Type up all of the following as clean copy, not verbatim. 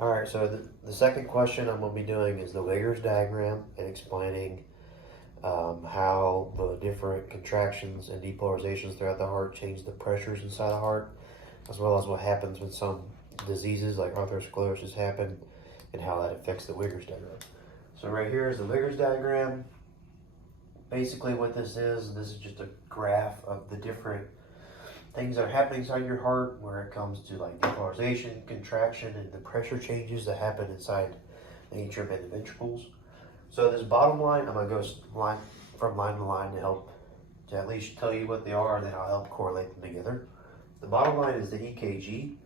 All right, so the second question I'm going to be doing is the Wigger's diagram and explaining how the different contractions and depolarizations throughout the heart change the pressures inside the heart, as well as what happens when some diseases like atherosclerosis happen and how that affects the Wigger's diagram. So right here is the Wigger's diagram. Basically what this is just a graph of the different things that are happening inside your heart where it comes to like depolarization, contraction, and the pressure changes that happen inside the atrium and the ventricles. So this bottom line, I'm going to go from line to line to help to at least tell you what they are, and then I'll help correlate them together. The bottom line is the EKG.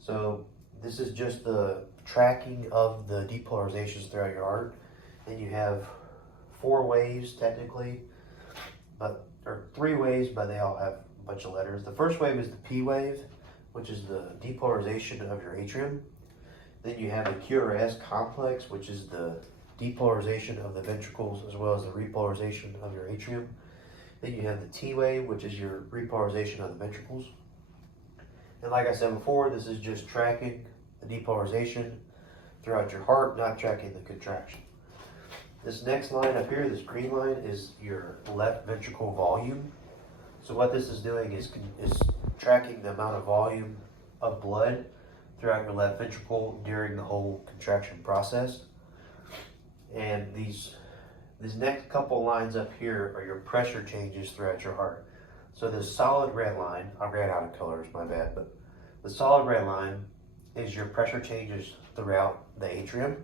So this is just the tracking of the depolarizations throughout your heart. Then you have 4 waves technically, or 3 waves, but they all have a bunch of letters. The first wave is the P wave, which is the depolarization of your atrium. Then you have the QRS complex, which is the depolarization of the ventricles as well as the repolarization of your atrium. Then you have the T wave, which is your repolarization of the ventricles. And like I said before, this is just tracking the depolarization throughout your heart, not tracking the contraction. This next line up here, this green line, is your left ventricle volume. So what this is doing is tracking the amount of volume of blood throughout your left ventricle during the whole contraction process. And these next couple lines up here are your pressure changes throughout your heart. So this solid red line, I ran out of colors, my bad, but the solid red line is your pressure changes throughout the atrium.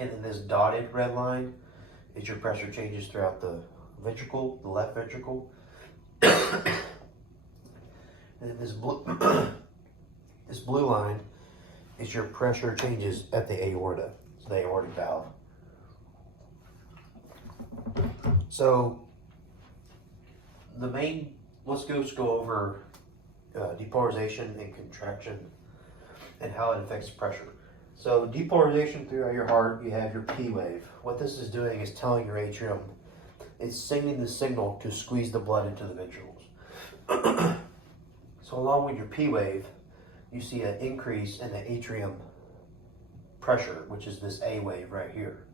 And then this dotted red line is your pressure changes throughout the ventricle, the left ventricle. And then this blue line is your pressure changes at the aorta, so the aortic valve. So let's just go over depolarization and contraction and how it affects pressure. So depolarization throughout your heart, you have your P wave. What this is doing is telling your atrium, it's sending the signal to squeeze the blood into the ventricles. So along with your P wave, you see an increase in the atrium pressure, which is this A wave right here.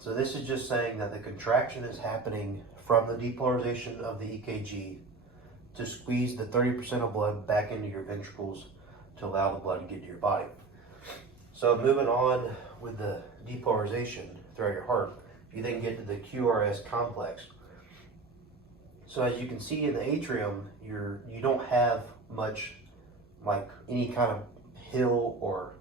So this is just saying that the contraction is happening from the depolarization of the EKG to squeeze the 30% of blood back into your ventricles to allow the blood to get to your body. So moving on with the depolarization throughout your heart, you then get to the QRS complex. So as you can see in the atrium, you don't have much like any kind of hill or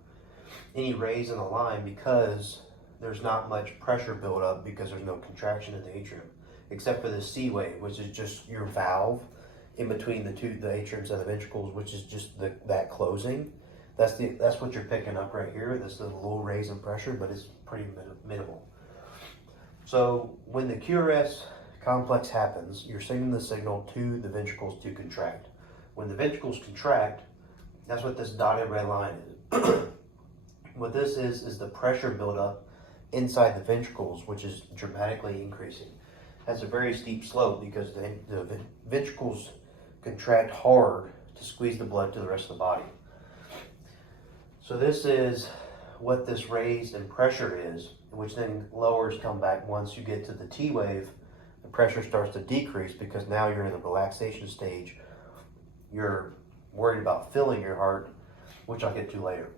any raise in the line because there's not much pressure buildup because there's no contraction in the atrium, except for the C wave, which is just your valve in between the atriums and the ventricles, which is just that closing. That's what you're picking up right here. This is a little raise in pressure, but it's pretty minimal. So when the QRS complex happens, you're sending the signal to the ventricles to contract. When the ventricles contract, that's what this dotted red line is. What this is the pressure buildup inside the ventricles, which is dramatically increasing. It has a very steep slope because the ventricles contract hard to squeeze the blood to the rest of the body. So this is what this raise in pressure is, which then lowers come back once you get to the T wave. The pressure starts to decrease because now you're in the relaxation stage. You're worried about filling your heart, which I'll get to later.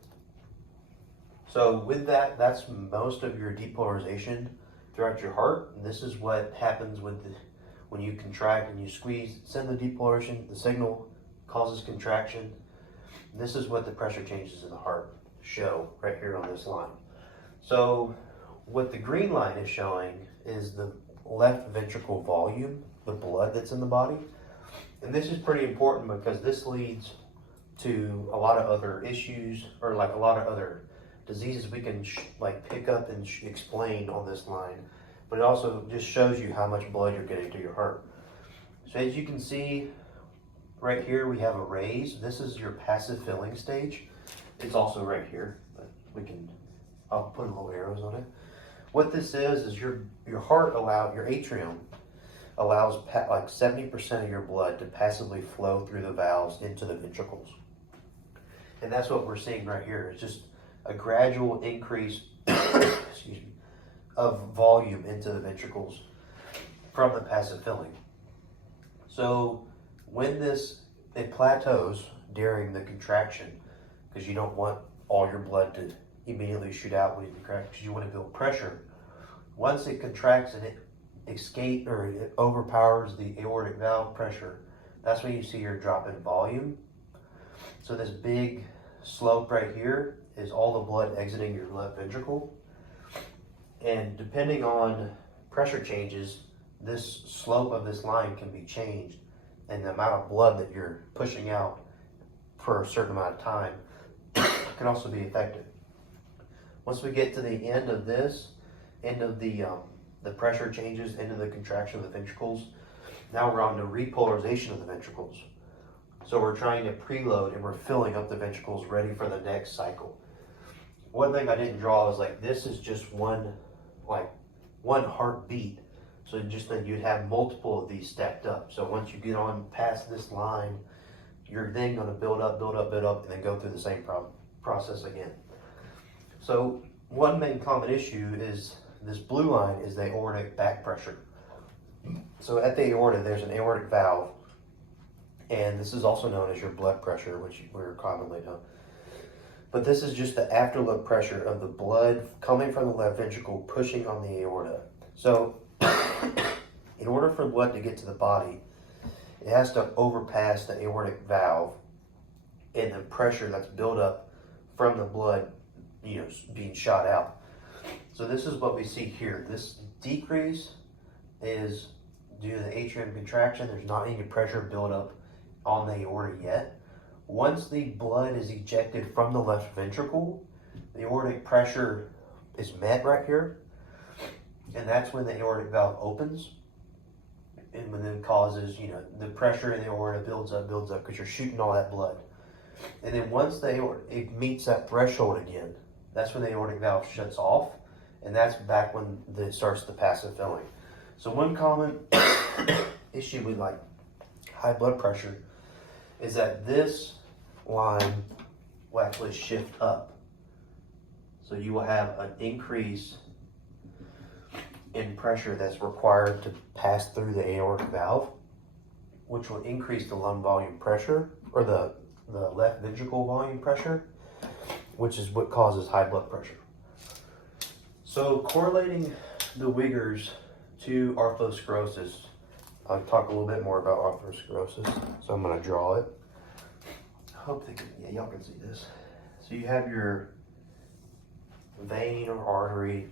So with that, that's most of your depolarization throughout your heart. And this is what happens when you contract and you squeeze, send the depolarization, the signal causes contraction. This is what the pressure changes in the heart show right here on this line. So what the green line is showing is the left ventricle volume, the blood that's in the body. And this is pretty important because this leads to a lot of other issues or like a lot of other diseases we can pick up and explain on this line. But it also just shows you how much blood you're getting to your heart. So as you can see, right here we have a raise. This is your passive filling stage. It's also right here, but I'll put little arrows on it. What this is your heart your atrium allows like 70% of your blood to passively flow through the valves into the ventricles. And that's what we're seeing right here. It's just a gradual increase excuse me, of volume into the ventricles from the passive filling. So when it plateaus during the contraction, because you don't want all your blood to immediately shoot out when you contract, because you want to build pressure. Once it contracts and it overpowers the aortic valve pressure, that's when you see your drop in volume. So this big slope right here is all the blood exiting your left ventricle. And depending on pressure changes, this slope of this line can be changed, and the amount of blood that you're pushing out for a certain amount of time can also be affected. Once we get to the end of this, end of the pressure changes, end of the contraction of the ventricles, now we're on the repolarization of the ventricles. So we're trying to preload and we're filling up the ventricles ready for the next cycle. One thing I didn't draw is like this is just one heartbeat. So just then you'd have multiple of these stacked up. So once you get on past this line, you're then going to build up, and then go through the same process again. So one main common issue is this blue line is the aortic back pressure. So at the aorta, there's an aortic valve, and this is also known as your blood pressure, which we're commonly known. But this is just the afterload pressure of the blood coming from the left ventricle pushing on the aorta. So in order for blood to get to the body, it has to overpass the aortic valve and the pressure that's built up from the blood, being shot out. So this is what we see here. This decrease is due to the atrium contraction. There's not any pressure built up on the aorta yet. Once the blood is ejected from the left ventricle, the aortic pressure is met right here, and that's when the aortic valve opens, and when it causes, the pressure in the aorta builds up because you're shooting all that blood. And then once it meets that threshold again, that's when the aortic valve shuts off, and that's back when it starts the passive filling. So one common issue with like high blood pressure is that this line will actually shift up. So you will have an increase in pressure that's required to pass through the aortic valve, which will increase the lung volume pressure, or the left ventricle volume pressure, which is what causes high blood pressure. So correlating the Wiggers to atherosclerosis, I'll talk a little bit more about atherosclerosis. So I'm going to draw it. I hope y'all can see this. So you have your vein or artery.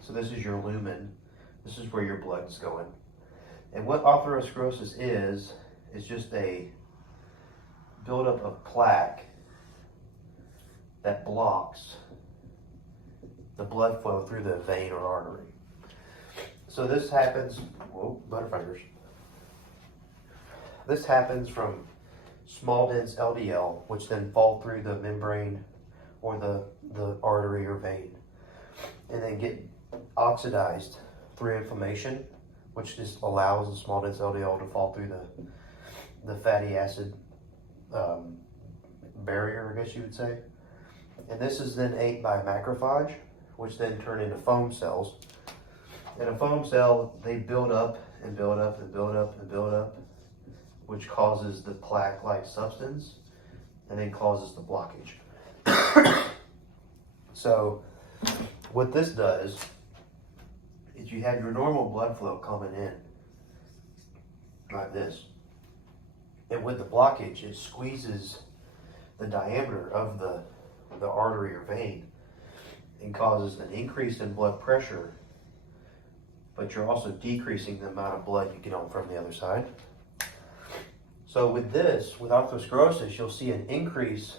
So this is your lumen. This is where your blood is going. And what atherosclerosis is just a buildup of plaque that blocks the blood flow through the vein or artery. So this happens, butterfingers. This happens from small dense LDL, which then fall through the membrane or the artery or vein, and then get oxidized through inflammation, which just allows the small dense LDL to fall through the fatty acid barrier, I guess you would say. And this is then ate by macrophage, which then turn into foam cells. In a foam cell, they build up and build up and build up and build up, which causes the plaque-like substance and then causes the blockage. So what this does is you have your normal blood flow coming in like this. And with the blockage, it squeezes the diameter of the artery or vein and causes an increase in blood pressure, but you're also decreasing the amount of blood you get on from the other side. So with atherosclerosis, you'll see an increase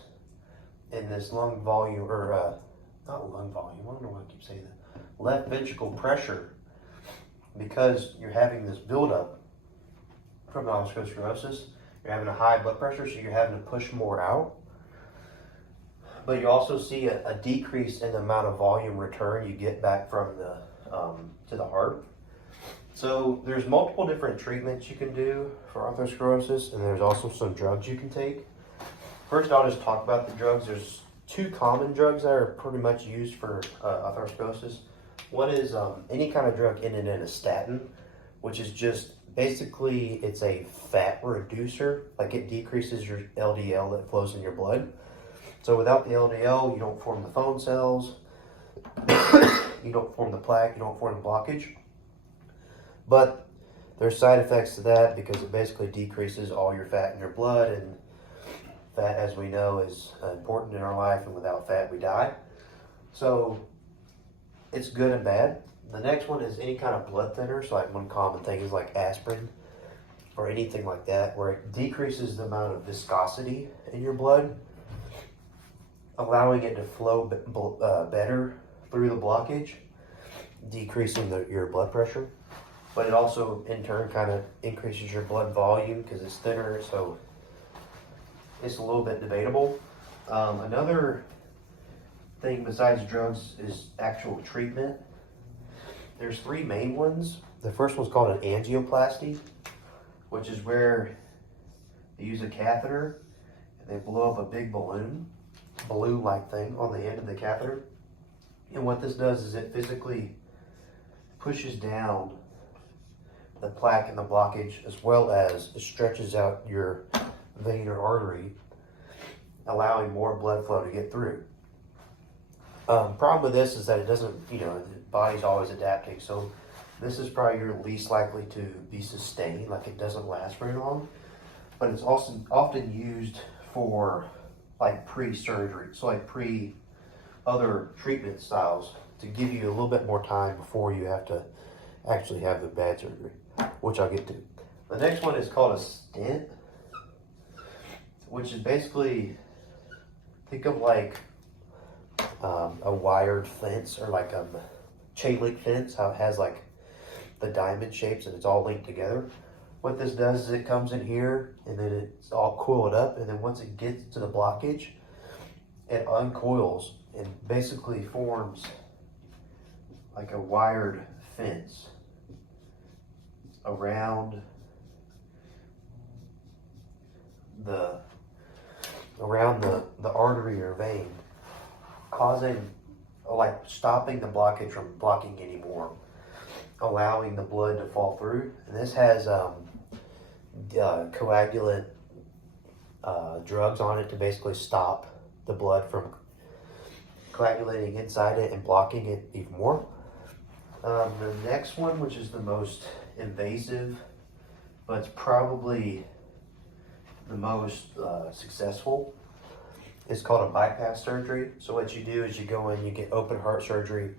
in this lung volume, or not lung volume, I don't know why I keep saying that, left ventricle pressure, because you're having this buildup from atherosclerosis. You're having a high blood pressure, so you're having to push more out. But you also see a decrease in the amount of volume return you get back from to the heart. So there's multiple different treatments you can do for atherosclerosis, and there's also some drugs you can take. First, I'll just talk about the drugs. There's two common drugs that are pretty much used for atherosclerosis. One is any kind of drug in a statin, which is just basically it's a fat reducer. Like it decreases your LDL that flows in your blood. So without the LDL, you don't form the foam cells, you don't form the plaque, you don't form the blockage. But there's side effects to that because it basically decreases all your fat in your blood, and fat, as we know, is important in our life, and without fat we die. So it's good and bad. The next one is any kind of blood thinner. So like one common thing is like aspirin or anything like that, where it decreases the amount of viscosity in your blood, allowing it to flow better through the blockage, decreasing your blood pressure. But it also in turn kind of increases your blood volume because it's thinner, so it's a little bit debatable. Another thing besides drugs is actual treatment. There's three main ones. The first one's called an angioplasty, which is where they use a catheter and they blow up a big balloon-like thing on the end of the catheter. And what this does is it physically pushes down the plaque and the blockage, as well as stretches out your vein or artery, allowing more blood flow to get through. Problem with this is that it doesn't, the body's always adapting. So this is probably your least likely to be sustained, like it doesn't last very long. But it's also often used for like pre-surgery, so like other treatment styles to give you a little bit more time before you have to actually have the bad surgery, which I'll get to. The next one is called a stent, which is basically, think of like a wired fence or like a chain link fence, how it has like the diamond shapes and it's all linked together. What this does is it comes in here and then it's all coiled up, and then once it gets to the blockage, it uncoils and basically forms like a wired fence around the artery or vein, causing, like, stopping the blockage from blocking anymore, allowing the blood to fall through. And this has coagulant drugs on it to basically stop the blood from coagulating inside it and blocking it even more. The next one, which is the most invasive, but it's probably the most successful, is called a bypass surgery. So what you do is you go in, you get open heart surgery,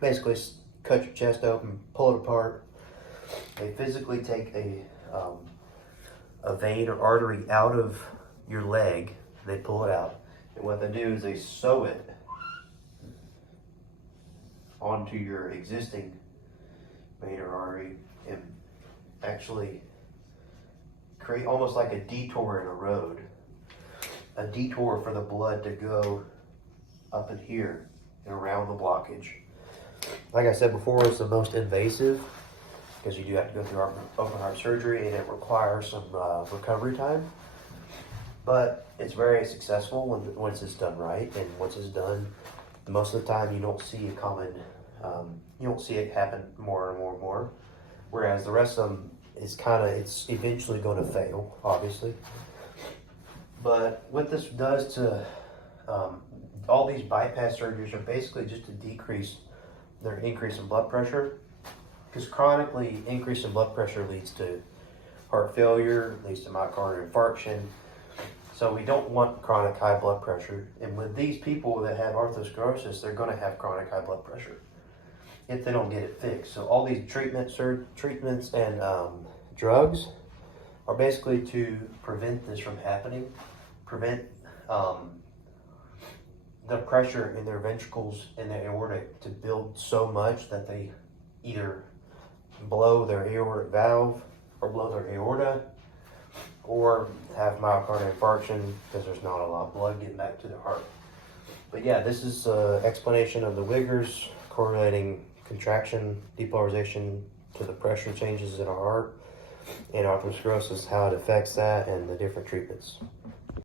basically cut your chest open, pull it apart. They physically take a vein or artery out of your leg, they pull it out, and what they do is they sew it onto your existing vein or artery and actually create almost like a detour in a road, a detour for the blood to go up in here and around the blockage. Like I said before, it's the most invasive because you do have to go through open heart surgery and it requires some recovery time. But it's very successful once it's done right, and once it's done, most of the time you don't see it happen more and more and more. Whereas the rest of them is it's eventually going to fail, obviously. But what this does to all these bypass surgeries are basically just to decrease their increase in blood pressure, because chronically increase in blood pressure leads to heart failure, leads to myocardial infarction. So we don't want chronic high blood pressure. And with these people that have atherosclerosis, they're going to have chronic high blood pressure if they don't get it fixed. So all these treatments and drugs are basically to prevent this from happening, prevent the pressure in their ventricles and their aorta to build so much that they either blow their aortic valve or blow their aorta, or have myocardial infarction because there's not a lot of blood getting back to the heart. But yeah, this is an explanation of the Wiggers correlating contraction, depolarization to the pressure changes in our heart, and atherosclerosis, how it affects that, and the different treatments.